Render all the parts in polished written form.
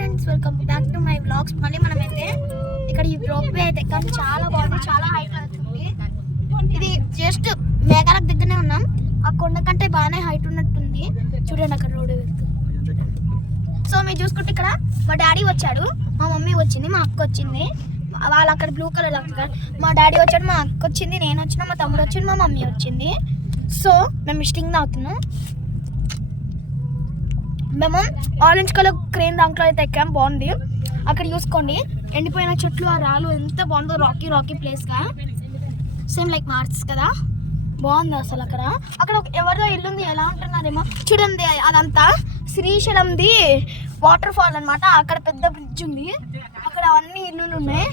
Friends, welcome back to my vlogs. మళ్ళీ మనమైతే ఇక్కడ ఈ రోప్వే అయితే కానీ చాలా బాగుంది, చాలా హైట్ అవుతుంది. ఇది జస్ట్ మేఘాలకు దగ్గరనే ఉన్నాం. ఆ కొండ కంటే బాగానే హైట్ ఉన్నట్టుంది. చూడండి అక్కడ రోడ్డు వెళ్తుంది. సో మీరు చూసుకుంటే ఇక్కడ మా డాడీ వచ్చాడు, మా మమ్మీ వచ్చింది, మా అక్క వచ్చింది. వాళ్ళు అక్కడ బ్లూ కలర్ అక్కడ మా డాడీ వచ్చాడు, మా అక్క వచ్చింది, నేను వచ్చిన, మా తమ్ముడు వచ్చింది, మా మమ్మీ వచ్చింది. సో మేము స్టింగ్ తాగుతున్నాం. మేము ఆరెంజ్ కలర్ క్రేన్ దాంట్లో అయితే ఎక్కాం, బాగుంది. అక్కడ చూసుకోండి ఎండిపోయిన చెట్లు, ఆ రాళ్ళు ఎంత బాగుందో, రాకీ రాకీ ప్లేస్గా, సేమ్ లైక్ మార్క్స్ కదా, బాగుంది అసలు. అక్కడ ఎవరిదో ఇల్లుంది, ఎలా ఉంటున్నారేమో చూడండి. అదంతా శ్రీశైలంది వాటర్ ఫాల్ అనమాట. అక్కడ పెద్ద బ్రిడ్జ్ ఉంది, అక్కడ అన్ని ఇల్లులు ఉన్నాయి,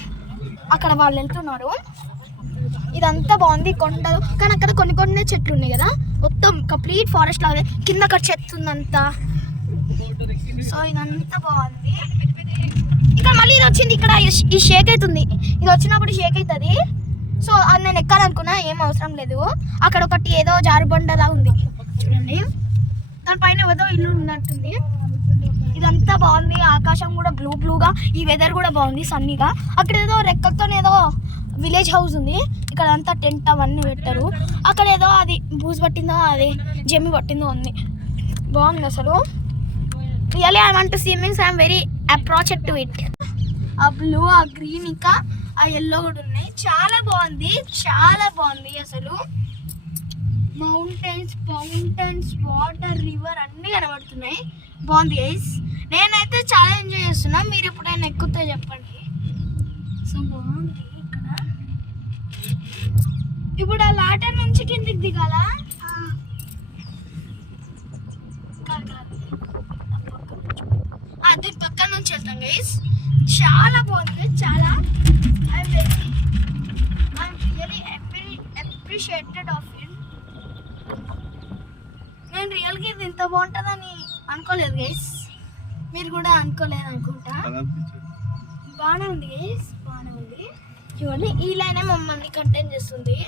అక్కడ వాళ్ళు వెళ్తున్నారు. ఇదంతా బాగుంది కొండలు, కానీ అక్కడ కొన్ని చెట్లు ఉన్నాయి కదా, మొత్తం కంప్లీట్ ఫారెస్ట్ లాగా. కింద అక్కడ చెత్త ఉందంతా. సో ఇదంతా బాగుంది. ఇక్కడ మళ్ళీ ఇది వచ్చింది, ఇక్కడ ఈ షేక్ అవుతుంది. ఇది వచ్చినప్పుడు షేక్ అవుతుంది. సో అది నేను ఎక్కాలనుకున్నా, ఏం అవసరం లేదు. అక్కడ ఒకటి ఏదో జారుబండలా ఉంది చూడండి, దానిపైన ఏదో ఇల్లు ఉన్నట్టుంది. ఇదంతా బాగుంది. ఆకాశం కూడా బ్లూగా, ఈ వెదర్ కూడా బాగుంది, సన్నీగా. అక్కడ ఏదో రెక్కలతో ఏదో విలేజ్ హౌస్ ఉంది. ఇక్కడ అంతా టెంట్ అవన్నీ పెట్టారు. అక్కడ ఏదో అది బూజు పట్టిందో, అది జమ్మి పట్టిందో ఉంది. బాగుంది అసలు. Really I want to see means I'm very approached to it. ఆ బ్లూ, ఆ గ్రీన్, ఇంకా ఆ ఎల్లో కూడా ఉన్నాయి. చాలా బాగుంది అసలు. మౌంటైన్స్, వాటర్, రివర్ అన్నీ కనబడుతున్నాయి. బాగుంది గైస్. నేనైతే చాలా ఎంజాయ్ చేస్తున్నా. మీరు ఎప్పుడైనా ఎక్కుతే చెప్పండి. సో బాగుంది ఇక్కడ. ఇప్పుడు ఆ లాటర్ నుంచి కిందికి దిగాల. అది పక్కన నుంచి వెళ్తాం గైస్. చాలా బాగుంది, చాలా. I'm really appreciated of it. నేను రియల్గా ఇది ఇంత బాగుంటుందని అనుకోలేదు గైస్. మీరు కూడా అనుకోలేదు అనుకుంటా. బాగానే ఉంది గైస్, బాగానే ఉంది. చూడండి, ఈ లైనే మమ్మల్ని కంటైన్ చేస్తుంది.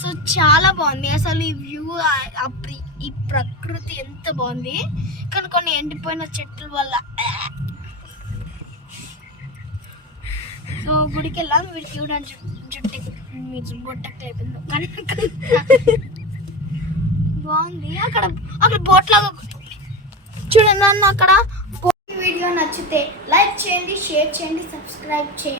సో చాలా బాగుంది అసలు. ఈ వ్యూ, ఈ ప్రకృతి ఎంత బాగుంది. కానీ కొన్ని ఎండిపోయిన చెట్ల వల్ల. సో గుడికి వెళ్ళాం. వీడికి చూడండి జుట్టు బొట్టకి అయిపోయింది, కానీ బాగుంది. అక్కడ బోట్ లాగా చూడండి అన్న. అక్కడ వీడియో నచ్చితే లైక్ చేయండి, షేర్ చేయండి, సబ్స్క్రైబ్ చేయండి.